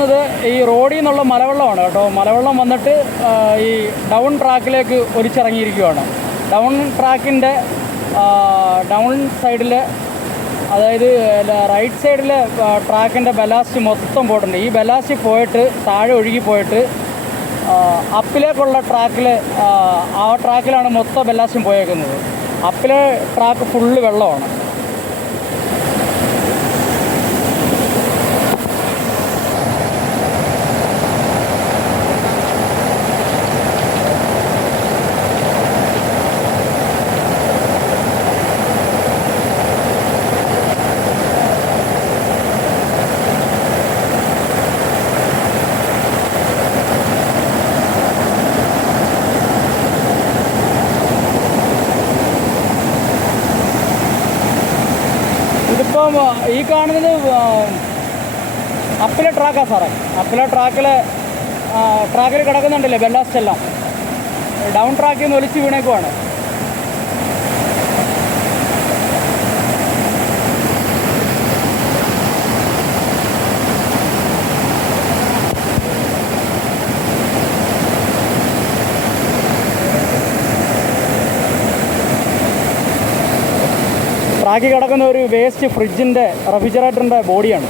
കാണുന്നത് ഈ റോഡിൽ നിന്നുള്ള മലവെള്ളമാണ് കേട്ടോ. മലവെള്ളം വന്നിട്ട് ഈ ഡൗൺ ട്രാക്കിലേക്ക് ഒലിച്ചിറങ്ങിയിരിക്കുകയാണ്. ഡൗൺ ട്രാക്കിൻ്റെ ഡൗൺ സൈഡിൽ, അതായത് റൈറ്റ് സൈഡിൽ ട്രാക്കിൻ്റെ ബലാസ്റ്റ് മൊത്തം പോയിട്ടുണ്ട്. ഈ ബലാസ്റ്റ് പോയിട്ട് താഴെ ഒഴുകി പോയിട്ട് അപ്പിലേക്കുള്ള ട്രാക്കിൽ, ആ ട്രാക്കിലാണ് മൊത്തം ബലാസ്റ്റും പോയേക്കുന്നത്. അപ്പിലെ ട്രാക്ക് ഫുള്ള് വെള്ളമാണ്. ഇതിപ്പം ഈ കാണുന്നത് അപ്പിലെ ട്രാക്കാണ് സാറേ. അപ്പിലെ ട്രാക്കിൽ കിടക്കുന്നുണ്ടല്ലേ ബെല്ലാസ്റ്റ് എല്ലാം. ഡൗൺ ട്രാക്കിൽ നിന്ന് ഒലിച്ച് വീണേക്കുവാണ്. ട്രാക്കിൽ കിടക്കുന്ന ഒരു വേസ്റ്റ് ഫ്രിഡ്ജിൻ്റെ റെഫ്രിജറേറ്ററിൻ്റെ ബോഡിയാണ്.